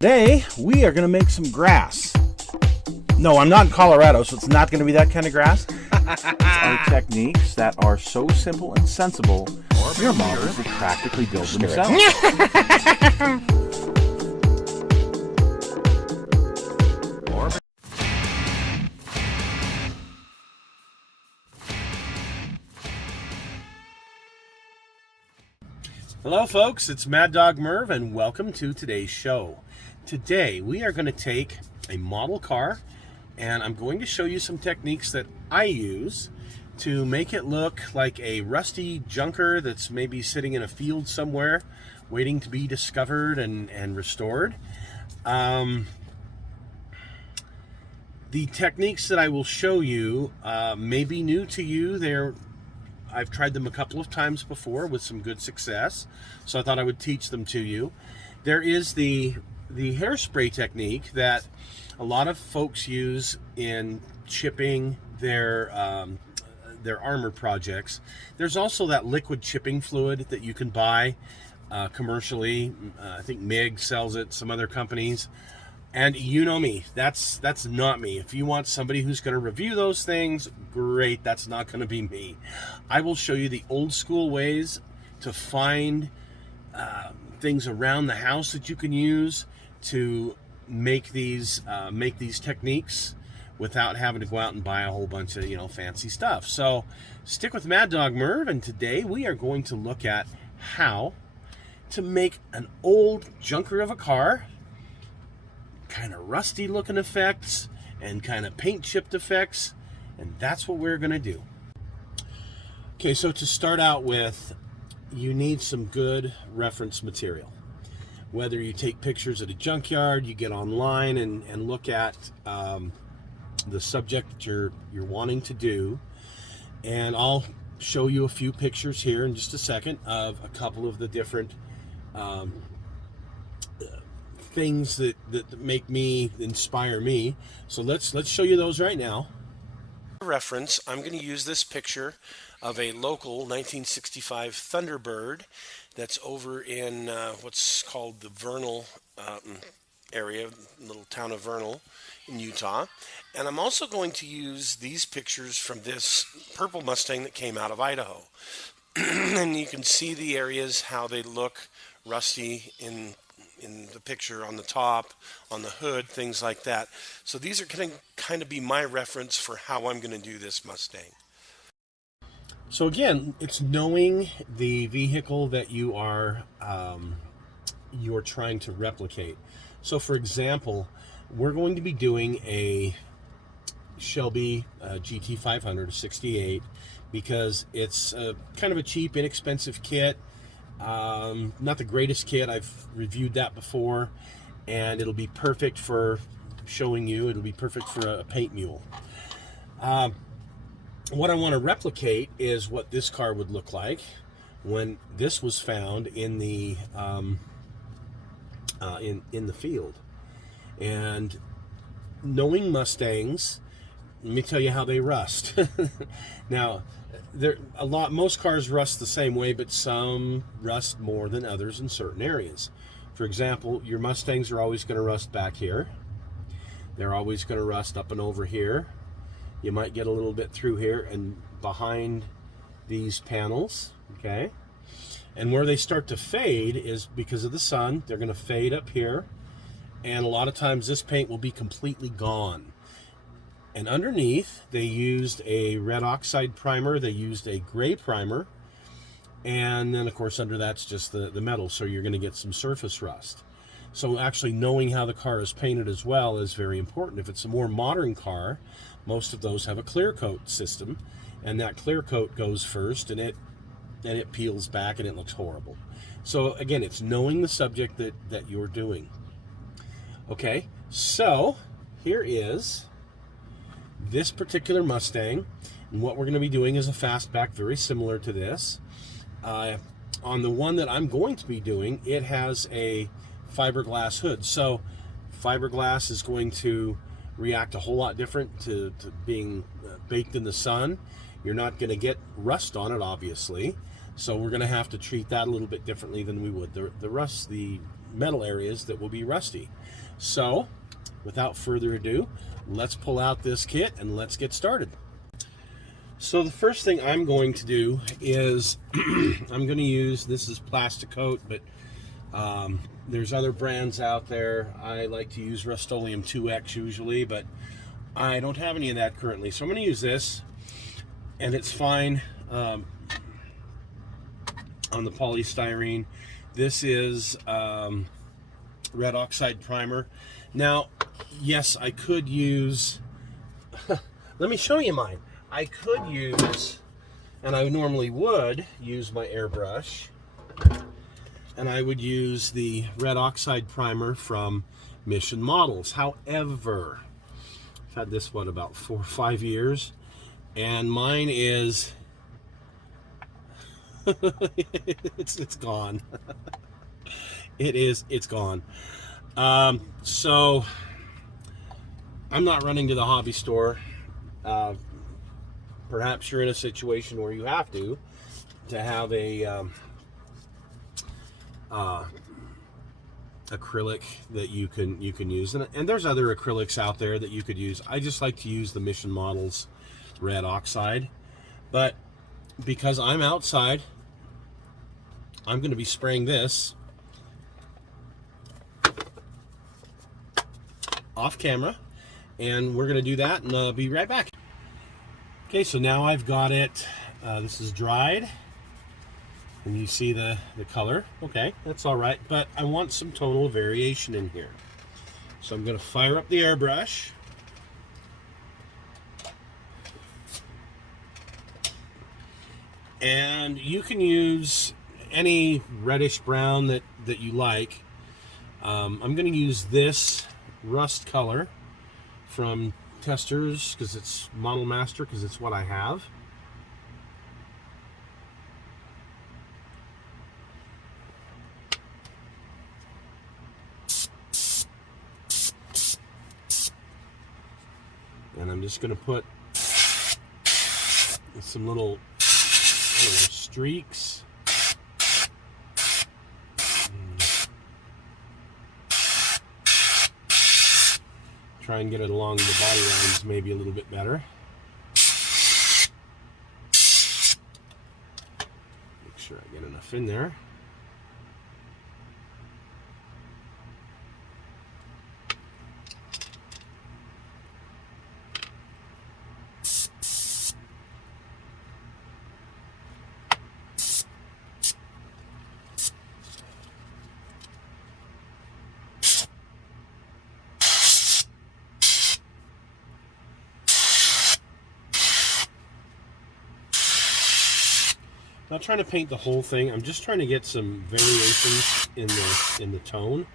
Today, we are going to make some grass. No, I'm not in Colorado, so it's not going to be that kind of grass. It's our techniques that are so simple and sensible, your models would practically build themselves. Hello folks, it's Mad Dog Merv and welcome to today's show. Today we are going to take a model car and I'm going to show you some techniques that I use to make it look like a rusty junker that's maybe sitting in a field somewhere waiting to be discovered and restored. The techniques that I will show you may be new to you. I've tried them a couple of times before with some good success, so I thought I would teach them to you. There is the hairspray technique that a lot of folks use in chipping their armor projects. There's also that liquid chipping fluid that you can buy commercially. I think MIG sells it, some other companies. And you know me, that's not me. If you want somebody who's going to review those things, great, that's not going to be me. I will show you the old school ways to find things around the house that you can use to make these techniques without having to go out and buy a whole bunch of fancy stuff. So stick with Mad Dog Merv, and today we are going to look at how to make an old junker of a car, kind of rusty looking effects and kind of paint chipped effects, and that's what we're going to do. Okay, so to start out with, you need some good reference material. Whether you take pictures at a junkyard, you get online and look at the subject that you're wanting to do, and I'll show you a few pictures here in just a second of a couple of the different things that inspire me. So let's show you those right now. For reference, I'm going to use this picture of a local 1965 Thunderbird that's over in what's called the Vernal area, little town of Vernal in Utah. And I'm also going to use these pictures from this purple Mustang that came out of Idaho. And you can see the areas, how they look rusty in the picture on the top, on the hood, things like that. So these are going to kind of be my reference for how I'm going to do this Mustang. So again, it's knowing the vehicle that you're trying to replicate. So for example, we're going to be doing a Shelby GT500 68 because it's kind of a cheap, inexpensive kit. Not the greatest kit. I've reviewed that before, and it'll be perfect for showing you. It'll be perfect for a paint mule. What I want to replicate is what this car would look like when this was found in the in the field. And knowing Mustangs, let me tell you how they rust. Now, most cars rust the same way, but some rust more than others in certain areas. For example, your Mustangs are always going to rust back here. They're always going to rust up and over here. You might get a little bit through here and behind these panels, okay? And where they start to fade is because of the sun. They're going to fade up here, and a lot of times this paint will be completely gone. And underneath, they used a red oxide primer, they used a gray primer, and then of course under that's just the metal, so you're going to get some surface rust. So actually knowing how the car is painted as well is very important. If it's a more modern car, most of those have a clear coat system, and that clear coat goes first, and it peels back and it looks horrible. So again, it's knowing the subject that you're doing. Okay, so here is this particular Mustang, and what we're going to be doing is a fastback very similar to this. On the one that I'm going to be doing, it has a fiberglass hood, so fiberglass is going to react a whole lot different to being baked in the sun. You're not going to get rust on it, obviously, so we're going to have to treat that a little bit differently than we would the metal areas that will be rusty. So without further ado, let's pull out this kit and let's get started. So the first thing I'm going to do is I'm going to use, this is Plasticoat, but there's other brands out there. I like to use Rust-Oleum 2X usually, but I don't have any of that currently. So I'm going to use this, and it's fine on the polystyrene. This is red oxide primer. Now, yes, I could use, let me show you mine. I could use, and I normally would use my airbrush, and I would use the red oxide primer from Mission Models. However, I've had this one about 4 or 5 years, and mine is it's gone. It's gone. So I'm not running to the hobby store. Perhaps you're in a situation where you have to have a acrylic that you can use, and there's other acrylics out there that you could use. I just like to use the Mission Models red oxide, but because I'm outside, I'm going to be spraying this off camera, and we're going to do that, and I'll be right back. Okay, so now I've got it. This is dried, and you see the color. Okay, that's all right, but I want some tonal variation in here. So I'm going to fire up the airbrush. And you can use any reddish brown that you like. I'm going to use this rust color from Testors because it's Model Master, because it's what I have. And I'm just going to put some little streaks. Try and get it along the body lines maybe a little bit better. Make sure I get enough in there. Not trying to paint the whole thing. I'm just trying to get some variations in the tone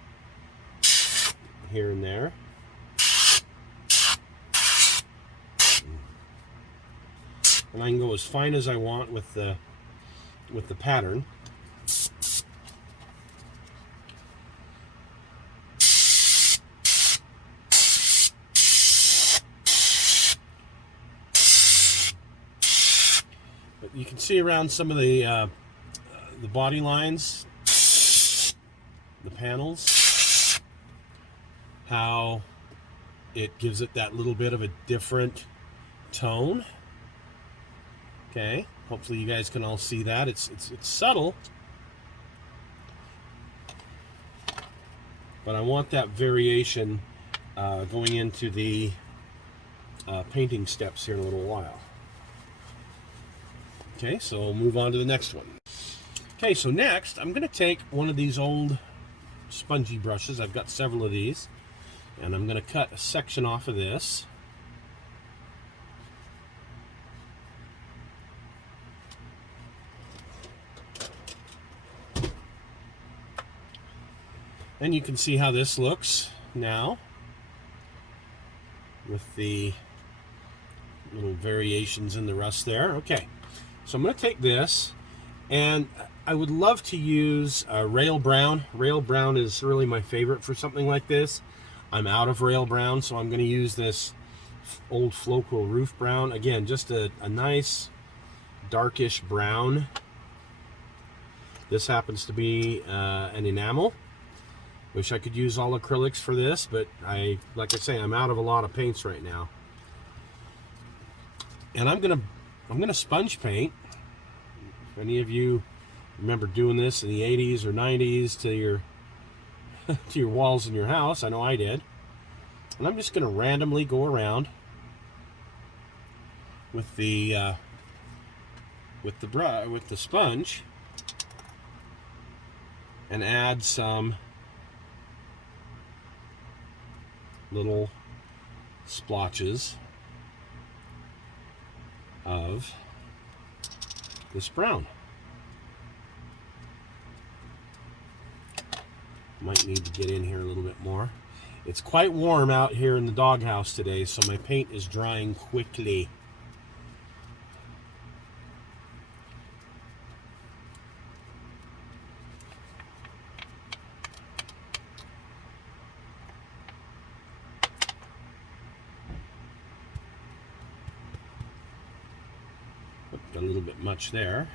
here and there. And I can go as fine as I want with the pattern. You can see around some of the body lines, the panels, how it gives it that little bit of a different tone. Okay, hopefully you guys can all see that. It's subtle, but I want that variation going into the painting steps here in a little while. Okay, so we'll move on to the next one. Okay, so next I'm going to take one of these old spongy brushes. I've got several of these, and I'm going to cut a section off of this. And you can see how this looks now with the little variations in the rust there. Okay. So I'm going to take this, and I would love to use Rail Brown. Rail Brown is really my favorite for something like this. I'm out of Rail Brown, so I'm going to use this old Floquil Roof Brown. Again, just a nice darkish brown. This happens to be an enamel. Wish I could use all acrylics for this, but like I say, I'm out of a lot of paints right now. And I'm gonna sponge paint. If any of you remember doing this in the 80s or 90s to your to your walls in your house, I know I did. And I'm just gonna randomly go around with the sponge and add some little splotches of this brown. Might need to get in here a little bit more. It's quite warm out here in the doghouse today, so my paint is drying quickly. Got a little bit much there.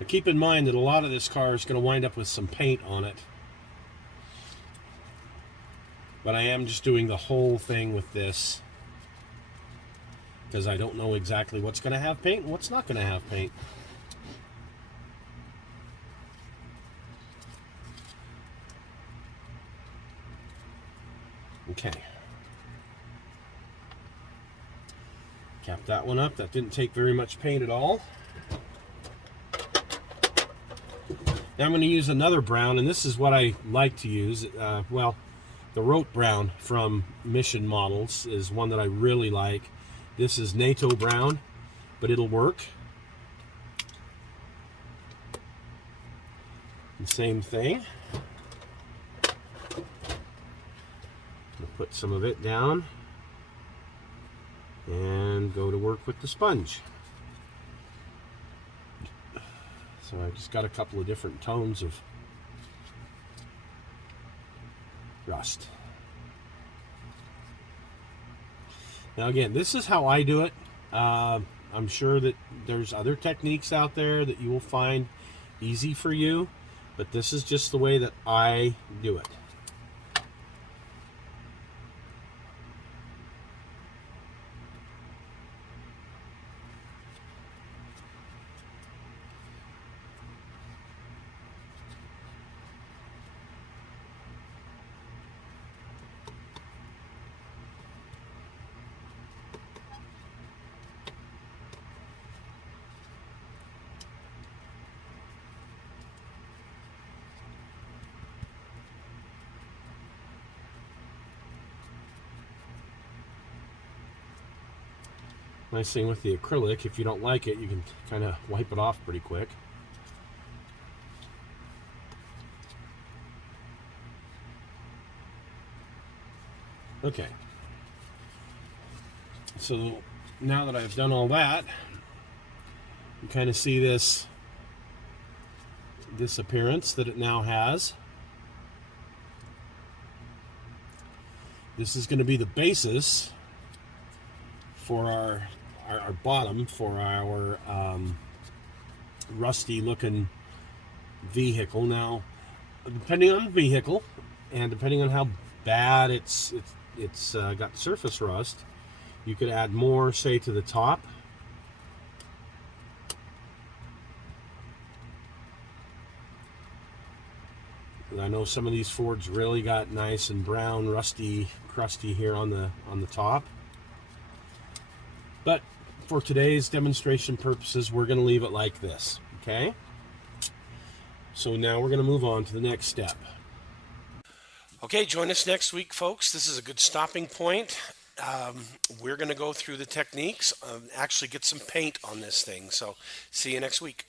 Now keep in mind that a lot of this car is going to wind up with some paint on it. But I am just doing the whole thing with this because I don't know exactly what's going to have paint and what's not going to have paint. Okay. Cap that one up. That didn't take very much paint at all. Now I'm going to use another brown, and this is what I like to use. Well, the Rote brown from Mission Models is one that I really like. This is NATO brown, but it'll work. And same thing. Put some of it down and go to work with the sponge. So I've just got a couple of different tones of rust. Now again, this is how I do it. I'm sure that there's other techniques out there that you will find easy for you, but this is just the way that I do it. Nice thing with the acrylic, if you don't like it, you can kind of wipe it off pretty quick. Okay. So now that I've done all that, you kind of see this appearance that it now has. This is going to be the basis for our bottom for our rusty looking vehicle. Now, depending on the vehicle and depending on how bad it's got surface rust, you could add more, say, to the top. I know some of these Fords really got nice and brown, rusty, crusty here on the top. But for today's demonstration purposes, we're going to leave it like this, okay? So now we're going to move on to the next step. Okay, join us next week, folks. This is a good stopping point. We're going to go through the techniques, actually get some paint on this thing. So see you next week.